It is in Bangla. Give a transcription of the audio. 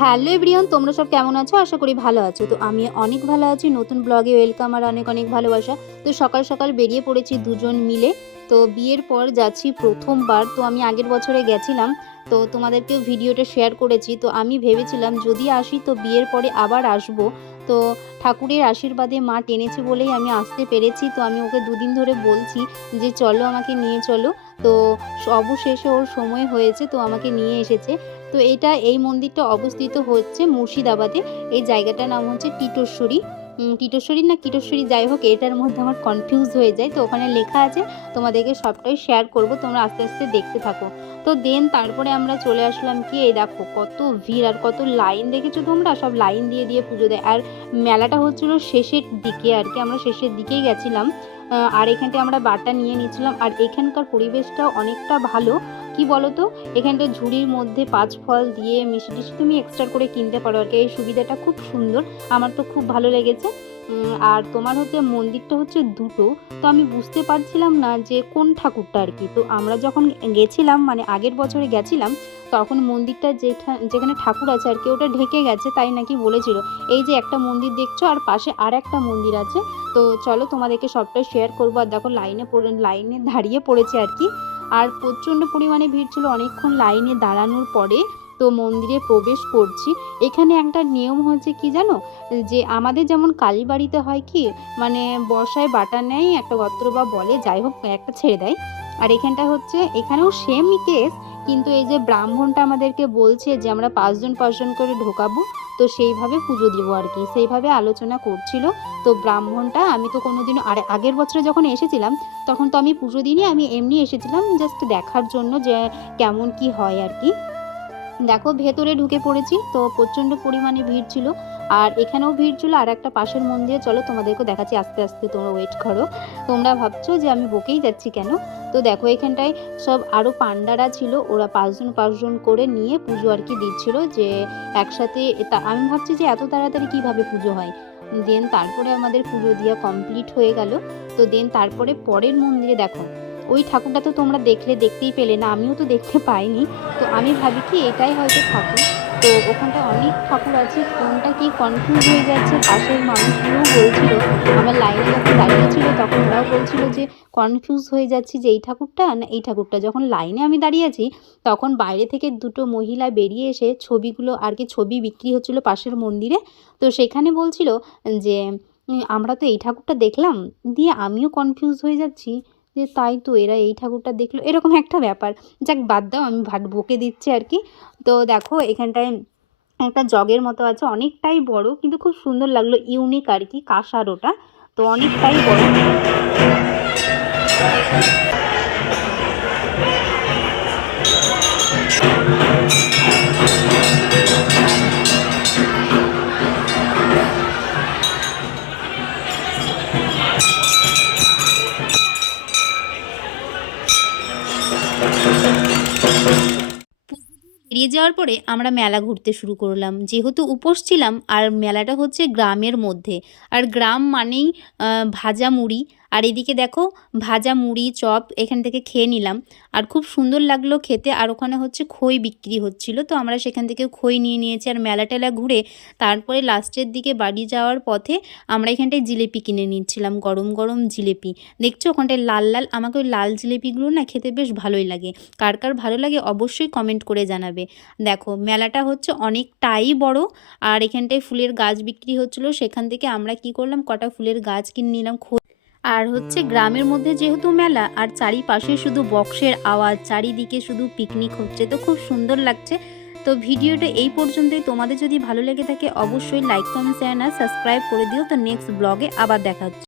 হ্যালো এভরিওয়ান, তোমরা সব কেমন আছো? আশা করি ভালো আছো। তো আমি অনেক ভালো আছি। নতুন ব্লগে ওয়েলকাম আর অনেক অনেক ভালোবাসা। তো সকাল সকাল বেরিয়ে পড়েছি দুজন মিলে। তো বিয়ের পর যাচ্ছি প্রথমবার। তো আমি আগের বছরে গেছিলাম, তো তোমাদেরকেও ভিডিওটা শেয়ার করেছি। তো আমি ভেবেছিলাম যদি আসি তো বিয়ের পরে আবার আসবো। তো ঠাকুরের আশীর্বাদে মা টেনেছে বলেই আমি আসতে পেরেছি। তো আমি ওকে দুদিন ধরে বলছি যে চলো আমাকে নিয়ে চলো। তো অবশেষে ওর সময় হয়েছে, তো আমাকে নিয়ে এসেছে। তো এই মন্দিরটা অবস্থিত হচ্ছে মুর্শিদাবাদে। এই জায়গাটার নাম হচ্ছে টিটোশ্বরী। টিটোশ্বরী না কিটোশ্বরী, যাই হোক এটার মধ্যে আমার কনফিউজ হয়ে যায়। তো ওখানে লেখা আছে, তোমাদেরকে সবটাই শেয়ার করব, তোমরা আস্তে আস্তে দেখতে থাকো। তো তারপরে আমরা চলে আসলাম, কি এই দেখো কত ভিড় আর কত লাইন, দেখেছো তোমরা? সব লাইন দিয়ে দিয়ে পুজো দেয়। আর মেলাটা হচ্ছিল শেষের দিকে আর কি, আমরা শেষের দিকেই গেছিলাম। আর এখানটায় আমরা বাটা নিয়ে নিচ্ছিলাম। আর এখানকার পরিবেশটাও অনেকটা ভালো। কি বলতো, এখানটা ঝুড়ির মধ্যে 5 ফল দিয়ে মিষ্টি টিষ্টি তুমি এক্সট্রা করে কিনতে পারো আর কি। এই সুবিধাটা খুব সুন্দর, আমার তো খুব ভালো লেগেছে। আর তোমার হচ্ছে মন্দিরটা হচ্ছে দুটো। তো আমি বুঝতে পারছিলাম না যে কোন ঠাকুরটা আর কি। তো আমরা যখন গেছিলাম, মানে আগের বছরে গেছিলাম, তখন মন্দিরটা যেখানে ঠাকুর আছে আর কি ওটা ঢেকে গেছে, তাই নাকি বলেছিল। এই যে একটা মন্দির দেখছো আর পাশে আর একটা মন্দির আছে। তো চলো তোমাদেরকে সবটাই শেয়ার করবো। আর দেখো লাইনে দাঁড়িয়ে পড়েছে আর কি। আর প্রচণ্ড পরিমাণে ভিড় ছিল, অনেকক্ষণ লাইনে দাঁড়ানোর পরে তো মন্দিরে প্রবেশ করছি। এখানে একটা নিয়ম হচ্ছে কি জানো, যে আমাদের যেমন কালীবাড়িতে হয় কি, মানে বর্ষায় বাটা নেয় একটা গত্র বা বলে, যাই হোক একটা ছেড়ে দেয়। আর এখানটা হচ্ছে, এখানেও সেমই কেস, কিন্তু এই যে ব্রাহ্মণটা আমাদেরকে বলছে যে আমরা 5 জন 5 জন করে ঢোকাবো। তো সেইভাবে পুজো দিব আর কি, সেইভাবে আলোচনা করছিল। তো ব্রাহ্মণটা, আমি তো কোনোদিনও আগের বছরে যখন এসেছিলাম তখন তো আমি পুজো দিইনি, আমি এমনি এসেছিলাম জাস্ট দেখার জন্য যে কেমন কি হয় আর কি। দেখো ভেতরে ঢুকে পড়েছি, তো প্রচণ্ড পরিমাণে ভিড় ছিল। আর এখানেও ভিড় ছিল আর একটা পাশের মন্দিরে, চলো তোমাদেরকে দেখাচ্ছি আস্তে আস্তে, তোমরা ওয়েট করো। তোমরা ভাবছো যে আমি বকেই যাচ্ছি কেন। তো দেখো এখানটায় সব আরও পান্ডারা ছিল, ওরা 5 জন 5 জন করে নিয়ে পুজো আর কি দিচ্ছিল, যে একসাথে। আমি ভাবছি যে এত তাড়াতাড়ি কিভাবে পুজো হয়। তারপরে আমাদের পুজো দেওয়া কমপ্লিট হয়ে গেল। তো তারপরে পরের মন্দিরে দেখো, ওই ঠাকুরটা তো তোমরা দেখতেই পেলে না, আমিও তো দেখতে পাইনি। তো আমি ভাবি কি এটাই হয়তো ঠাকুর। তো ওখানটায় অনেক ঠাকুর আছে, কোনটা কি কনফিউজ হয়ে যাচ্ছে। পাশের মানুষগুলোও বলছিল, আমার লাইনে যখন দাঁড়িয়েছিল তখন ওরাও বলছিল যে কনফিউজ হয়ে যাচ্ছি যে এই ঠাকুরটা না এই ঠাকুরটা। যখন লাইনে আমি দাঁড়িয়ে আছি তখন বাইরে থেকে দুটো মহিলা বেরিয়ে এসে ছবিগুলো আর কি, ছবি বিক্রি হচ্ছিল পাশের মন্দিরে। তো সেখানে বলছিল যে আমরা তো এই ঠাকুরটা দেখলাম, দিয়ে আমিও কনফিউজ হয়ে যাচ্ছি যে তাই তো এরা এই ঠাকুরটা দেখলো, এরকম একটা ব্যাপার। যাক বাদ দাও, আমি বকে দিচ্ছি আর কি। তো দেখো এখানটায় একটা জগের মতো আছে, অনেকটাই বড়, কিন্তু খুব সুন্দর লাগলো, ইউনিক আর কি, কাঁসার ওটা। তো অনেকটাই বড়। বেরিয়ে যাওয়ার পরে আমরা মেলা ঘুরতে শুরু করলাম, যেহেতু উপোস ছিলাম। আর মেলাটা হচ্ছে গ্রামের মধ্যে, আর গ্রাম মানেই ভাজা মুড়ি। আর এদিকে দেখো ভাজা মুড়ি চপ এখান থেকে খেয়ে নিলাম, আর খুব সুন্দর লাগলো খেতে। আর ওখানে হচ্ছে খই বিক্রি হচ্ছিল, তো আমরা সেখান থেকে খই নিয়ে নিয়েছি। আর মেলা টেলা ঘুরে তারপরে লাস্টের দিকে বাড়ি যাওয়ার পথে আমরা এখানটায় জিলিপি কিনে নিচ্ছিলাম, গরম গরম জিলিপি। দেখছো ওখানটায় লাল লাল, আমাকে ওই লাল জিলিপিগুলো না খেতে বেশ ভালোই লাগে। কার কার ভালো লাগে অবশ্যই কমেন্ট করে জানাবে। দেখো মেলাটা হচ্ছে অনেকটাই বড়। আর এখানটায় ফুলের গাছ বিক্রি হচ্ছিল, সেখান থেকে আমরা কি করলাম, কটা ফুলের গাছ কিনে নিলাম। আর হচ্ছে গ্রামের মধ্যে যেহেতু মেলা, আর চারিপাশে শুধু বক্সের আওয়াজ, চারিদিকে শুধু পিকনিক হচ্ছে, তো খুব সুন্দর লাগছে। তো ভিডিওটা এই পর্যন্তই। তোমাদের যদি ভালো লেগে থাকে অবশ্যই লাইক কমেন্ট শেয়ার আর সাবস্ক্রাইব করে দিও। তো নেক্সট ব্লগে আবার দেখা হচ্ছে।